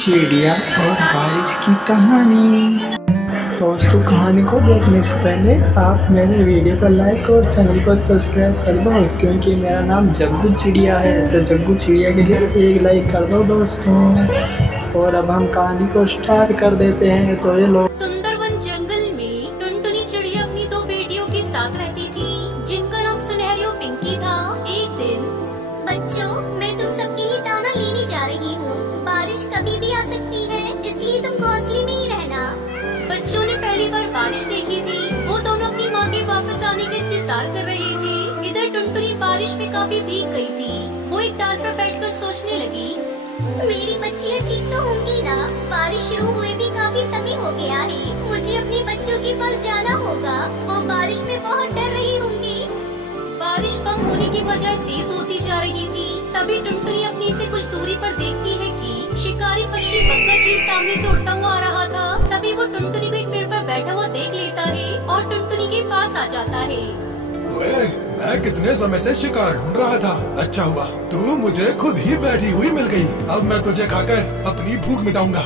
चिड़िया और बारिश की कहानी। दोस्तों, कहानी को देखने से पहले आप मेरे वीडियो को लाइक और चैनल को सब्सक्राइब कर दो, क्योंकि मेरा नाम जग्गू चिड़िया है। तो जग्गू चिड़िया के लिए एक लाइक कर दो दोस्तों। और अब हम कहानी को स्टार्ट कर देते हैं। तो ये लोग सुंदरवन जंगल में टुनटुनी चिड़िया अपनी दो बेटियों के साथ रहती थी, जिनका नाम सुनहरी और पिंकी था। एक दिन, बच्चों, मैं तुम सबके लिए दाना लेने जा रही हूँ। बारिश कभी भी आ सकती है, इसलिए तुम घोंसले में ही रहना। बच्चों ने पहली बार बारिश देखी थी। वो दोनों अपनी माँ के वापस आने का इंतजार कर रहे थे। इधर टुनटुनी बारिश में काफी भीग गई थी। वो एक डाल पर बैठकर सोचने लगी, मेरी बच्चियाँ ठीक तो होंगी ना? बारिश शुरू हुए भी काफी समय हो गया है। मुझे अपने बच्चों के पास जाना होगा। वो बारिश में बहुत डर रही होंगी। बारिश कम होने की बजाय तेज होती जा रही थी। तभी टुनटुनी अपनी से कुछ दूरी पर देखती है कि शिकारी पक्षी बग्गा चील सामने से उड़ता हुआ आ रहा था। तभी वो टुनटुनी को एक पेड़ पर बैठा हुआ देख लेता है और टुनटुनी के पास आ जाता है। मैं कितने समय से शिकार ढूंढ रहा था। अच्छा हुआ तू मुझे खुद ही बैठी हुई मिल गई। अब मैं तुझे खाकर अपनी भूख मिटाऊंगा।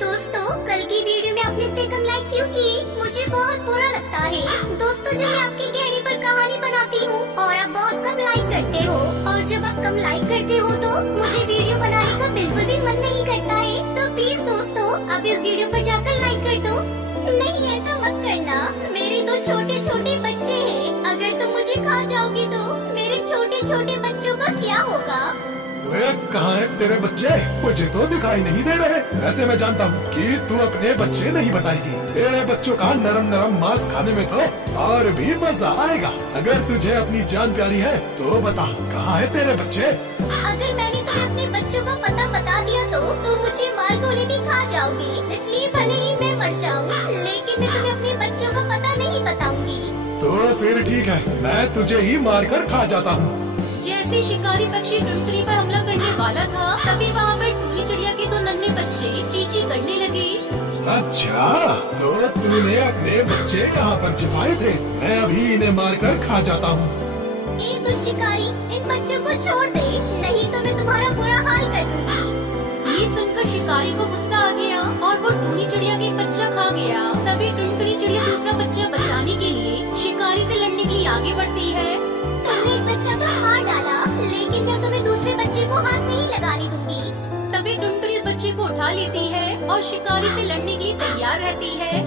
दोस्तों, कल की वीडियो में आपने इतने कम लाइक क्यों किए? मुझे बहुत बुरा लगता है। दोस्तों, जब मैं आपके कहने पर कहानी बनाती हूँ और आप बहुत कम लाइक करते हो, और जब आप कम लाइक करते हो तो मुझे वीडियो बनाने का बिल्कुल भी मन नहीं करता है। तो प्लीज दोस्तों, आप इस वीडियो पर जाकर लाइक कर दो। नहीं, ऐसा मत करना। मेरे दो छोटे छोटे बच्चे हैं। अगर तुम मुझे खा जाओगे तो मेरे छोटे छोटे बच्चों का क्या होगा? कहाँ है तेरे बच्चे? मुझे तो दिखाई नहीं दे रहे। वैसे मैं जानता हूँ कि तू अपने बच्चे नहीं बताएगी। तेरे बच्चों का नरम नरम मांस खाने में तो और भी मजा आएगा। अगर तुझे अपनी जान प्यारी है तो बता, कहाँ है तेरे बच्चे? अगर मैंने तुम्हें अपने बच्चों का पता बता दिया तो मुझे मार कर उन्हें भी खा जाओगे। इसलिए भले ही मैं मर जाऊँ, लेकिन मैं तुम्हें अपने बच्चों का पता नहीं बताऊंगी। तो फिर ठीक है, मैं तुझे ही मार कर खा जाता हूँ। जैसे शिकारी पक्षी टुनटुनी पर हमला करने वाला था, तभी वहाँ पर टूनी चिड़िया के दो नन्हे बच्चे चींची करने लगे। अच्छा, तो तूने अपने बच्चे यहाँ पर छुपाए थे। मैं अभी इन्हें मारकर खा जाता हूँ। ए दुष्ट शिकारी, इन बच्चों को छोड़ दे, नहीं तो मैं तुम्हारा बुरा हाल कर दूंगी। ये सुनकर शिकारी को गुस्सा आ गया और वो टूनी चिड़िया का एक बच्चा खा गया। तभी टुनटुनी चिड़िया दूसरा बच्चा बचाने के लिए शिकारी से लड़ने के लिए आगे बढ़ती है। तुमने एक बच्चा तो मार डाला, लेकिन मैं तुम्हें दूसरे बच्चे को हाथ नहीं लगाने दूंगी। तभी टुनटुनी इस बच्चे को उठा लेती है और शिकारी से लड़ने के लिए तैयार रहती है।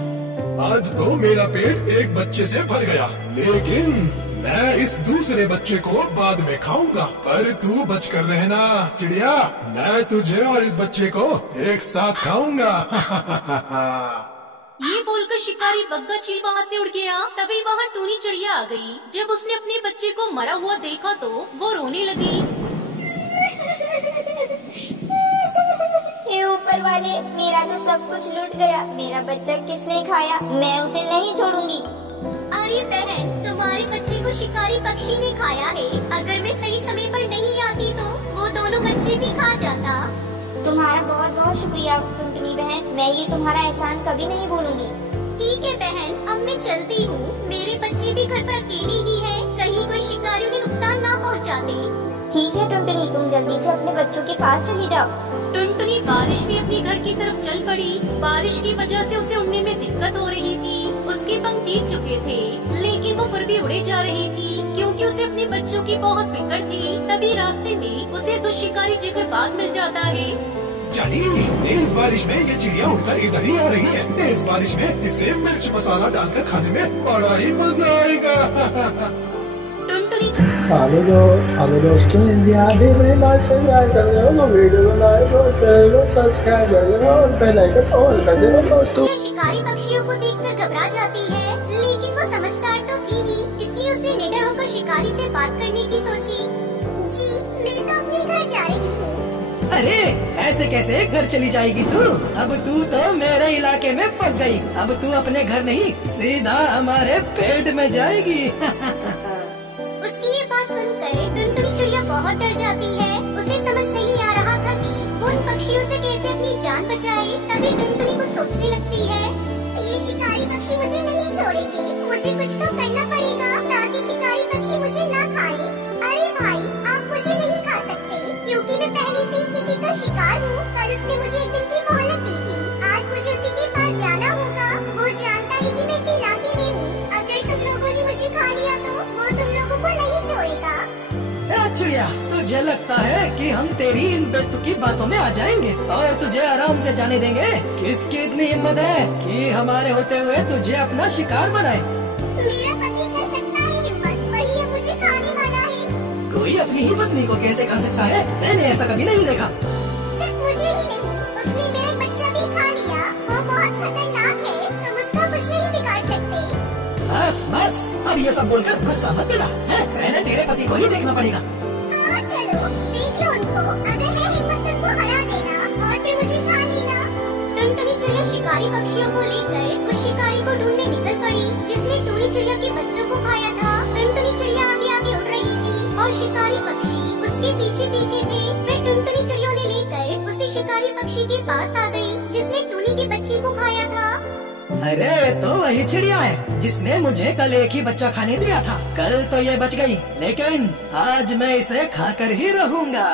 आज तो मेरा पेट एक बच्चे से भर गया, लेकिन मैं इस दूसरे बच्चे को बाद में खाऊंगा। पर तू बचकर रहना चिड़िया, मैं तुझे और इस बच्चे को एक साथ खाऊंगा। ये बोलकर शिकारी बग्गा चील वहाँ से उड़ गया। तभी वहाँ टूनी चिड़िया आ गई। जब उसने अपने बच्चे को मरा हुआ देखा तो वो रोने लगी। हे ऊपर वाले, मेरा तो सब कुछ लूट गया। मेरा बच्चा किसने खाया? मैं उसे नहीं छोड़ूंगी। अरे बहन, तुम्हारे बच्चे को शिकारी पक्षी ने खाया है। अगर मैं सही समय पर नहीं आती तो वो दोनों बच्चे भी खा जाता। तुम्हारा बहुत बहुत शुक्रिया टुनटुनी बहन, मैं ये तुम्हारा एहसान कभी नहीं भूलूंगी। ठीक है बहन, अब मैं चलती हूँ। मेरे बच्चे भी घर पर अकेले ही हैं, कहीं कोई शिकारी उन्हें नुकसान ना पहुँचाते। ठीक है टुनटुनी, तुम जल्दी से अपने बच्चों के पास चली जाओ। टुनटुनी बारिश में अपनी घर की तरफ चल पड़ी। बारिश की वजह से उसे उड़ने में दिक्कत हो रही थी। उसके पंख टूट चुके थे, लेकिन वो फिर भी उड़े जा रही थी, क्योंकि उसे अपने बच्चों की बहुत फिक्र थी। तभी रास्ते में उसे दो शिकारी जिगरबाज मिल जाता है। जानी, तेज बारिश में ये चिड़िया उड़कर इधर ही आ रही है। तेज बारिश में इसे मिर्च मसाला डालकर खाने में बड़ा ही मजा आएगा। टुनटुनी हेलो दोस्तों, यदि आप भी मेरे बात से प्यार कर रहे हो तो वीडियो को लाइक और चैनल को सब्सक्राइब कर देना और बेल आइकन ऑन कर देना दोस्तों। शिकारी पक्षियों को देखकर घबरा जाती है, लेकिन वो समझदार तो थी ही, इसलिए उसने निडर होकर शिकारी से बात करने की सोची। जी, मैं तो अपने घर जा रही हूँ। अरे ऐसे कैसे घर चली जाएगी तू? अब तू तो मेरे इलाके में फंस गई। अब तू अपने घर नहीं, सीधा हमारे पेट में जाएगी। उसकी ये बात सुनकर टुनटुनी चिड़िया बहुत डर जाती है। उसे समझ नहीं आ रहा था कि वो उन पक्षियों से कैसे अपनी जान बचाए। तभी टुनटुनी को सोचने लगती है, ये शिकारी पक्षी मुझे नहीं छोड़ेंगे। मुझे कुछ तो करना पड़ेगा ताकि शिकारी पक्षी मुझे ना खाए। अरे भाई, आप मुझे नहीं खा सकते, क्योंकि मैं पहले से ही किसी का शिकार हूँ। कल उसने मुझे एक दिन की बातों में आ जाएंगे और तुझे आराम से जाने देंगे। किसकी इतनी हिम्मत है कि हमारे होते हुए तुझे अपना शिकार बनाए? मेरा पति कर सकता है हिम्मत, वही अब मुझे खाने वाला है। कोई अपनी ही पत्नी को कैसे खा सकता है? मैंने ऐसा कभी नहीं देखा। सिर्फ मुझे ही नहीं, उसने मेरा बच्चा भी खा लिया। वो बहुत खतरनाक है, तुम उसका कुछ नहीं बिगाड़ सकते। बस अब ये सब बोलकर गुस्सा मत दिला, पहले तेरे पति को ही देखना पड़ेगा। हाँ चलो देख लो उनको, अगर है हिम्मत तुमको हरा देना और फिर मुझे खा लेना। टुनटुनी चिड़िया शिकारी पक्षियों को लेकर उस शिकारी को ढूंढने निकल पड़ी जिसने टूनी चिड़िया के बच्चों को खाया था। टुनटुनी चिड़िया आगे आगे उड़ रही थी और शिकारी पक्षी उसके पीछे पीछे थे। फिर टुनटुनी चिड़िया ने लेकर उसी शिकारी पक्षी के पास आ गई जिसने टूनी के बच्चे को खाया था। अरे तो वही चिड़िया है जिसने मुझे कल एक ही बच्चा खाने दिया था। कल तो ये बच गई, लेकिन आज मैं इसे खाकर ही रहूँगा।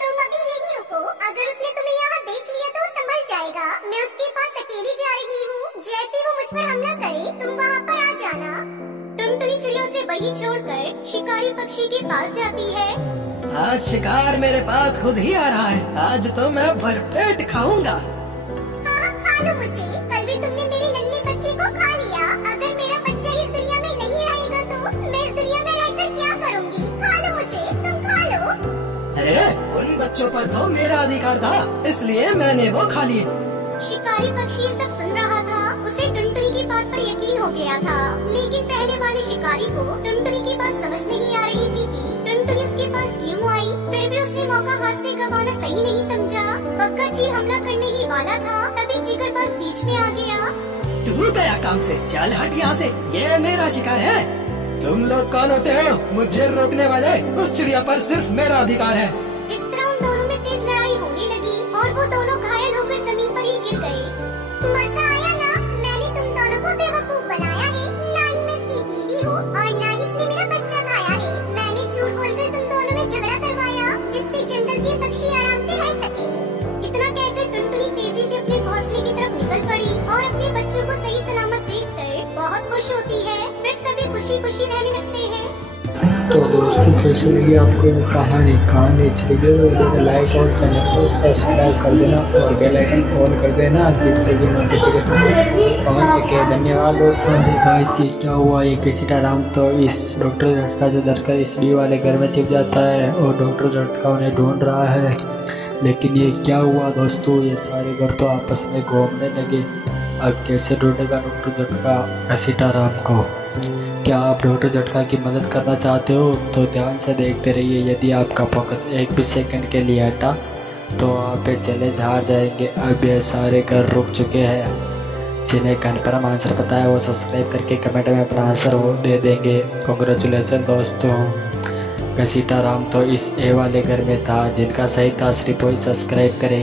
तुम अभी यही रुको, अगर उसने तुम्हें यहाँ देख लिया तो संभल जाएगा। मैं उसके पास अकेली जा रही हूँ, जैसे वो मुझ पर हमला करे तुम वहाँ पर आ जाना। टुनटुनी चिड़िया से वही छोड़कर शिकारी पक्षी के पास जाती है। आज शिकार मेरे पास खुद ही आ रहा है, आज तो मैं भरपेट खाऊंगा। खा लो मुझे, कल भी तुमने मेरे नन्हे बच्चे को खा लिया। अगर मेरा बच्चा इस दुनिया में नहीं रहेगा तो मैं इस दुनिया में रहकर क्या करूँगी? खा लो मुझे, तुम खा लो। अरे उन बच्चों पर तो मेरा अधिकार था, इसलिए मैंने वो खा लिए। शिकारी पक्षी सब सुन रहा था, उसे टुनटुनी की बात पर यकीन हो गया था। लेकिन पहले वाले शिकारी को टुनटुनी की बात समझ नहीं आ रही थी कि टुनटुनी उसके पास क्यों आई। फिर भी उसने मौका हाथ से गंवाना सही नहीं समझा। पक्का जी हमला करने ही वाला था, तभी जिगर पास बीच में आ गया। तू गया काम से, चल हट यहाँ से, ये मेरा शिकार है। तुम लोग कौन होते हो मुझे रोकने वाले? उस चिड़िया पर सिर्फ मेरा अधिकार है। इस तरह उन दोनों में तेज लड़ाई होने लगी और वो दोनों घायल होकर जमीन पर ही गिर गए। मजा आया ना? मैंने तुम दोनों को बेवकूफ बनाया है। ना ही मैं इसकी बीवी हूँ और ना ही इसने मेरा बच्चा खाया है। मैंने झूठ बोलकर तुम दोनों में झगड़ा करवाया जिससे जंगल के पक्षी आराम से रह सके। इतना कहकर टुनटुनी तेजी से अपने घोंसले की तरफ निकल पड़ी और अपने बच्चों को सही सलामत देखकर बहुत खुश होती है। फिर सभी खुशी खुशी रहने लगते हैं। तो दोस्तों कैसी लगी आपको ये कहानी अच्छी लगी तो वीडियो को लाइक और चैनल को सब्सक्राइब कर देना और बेल आइकन ऑन कर देना जिससे कि नोटिफिकेशन पहुंच सके। धन्यवाद दोस्तों। भाई जी क्या हुआ, ये किसीटाराम तो इस डॉक्टर झटका से डरकर इस डी वाले घर में छिप जाता है और डॉक्टर झटका उन्हें ढूंढ रहा है। लेकिन ये क्या हुआ दोस्तों, ये सारे घर तो आपस में घूमने लगे। अब कैसे ढूंढेगा डॉक्टर झटका किसीटाराम को? क्या आप डॉक्टर झटका की मदद करना चाहते हो तो ध्यान से देखते रहिए। यदि आपका फोकस एक भी सेकंड के लिए हटा तो आप ये चैलेंज हार जाएंगे। अब ये सारे घर रुक चुके हैं। जिन्हें कन्फर्म आंसर पता है वो सब्सक्राइब करके कमेंट में अपना आंसर वो दे देंगे। कॉन्ग्रेचुलेसन दोस्तों। किसीटाराम तो इस ए वाले घर में था। जिनका सही था सिर्फ वही सब्सक्राइब करें।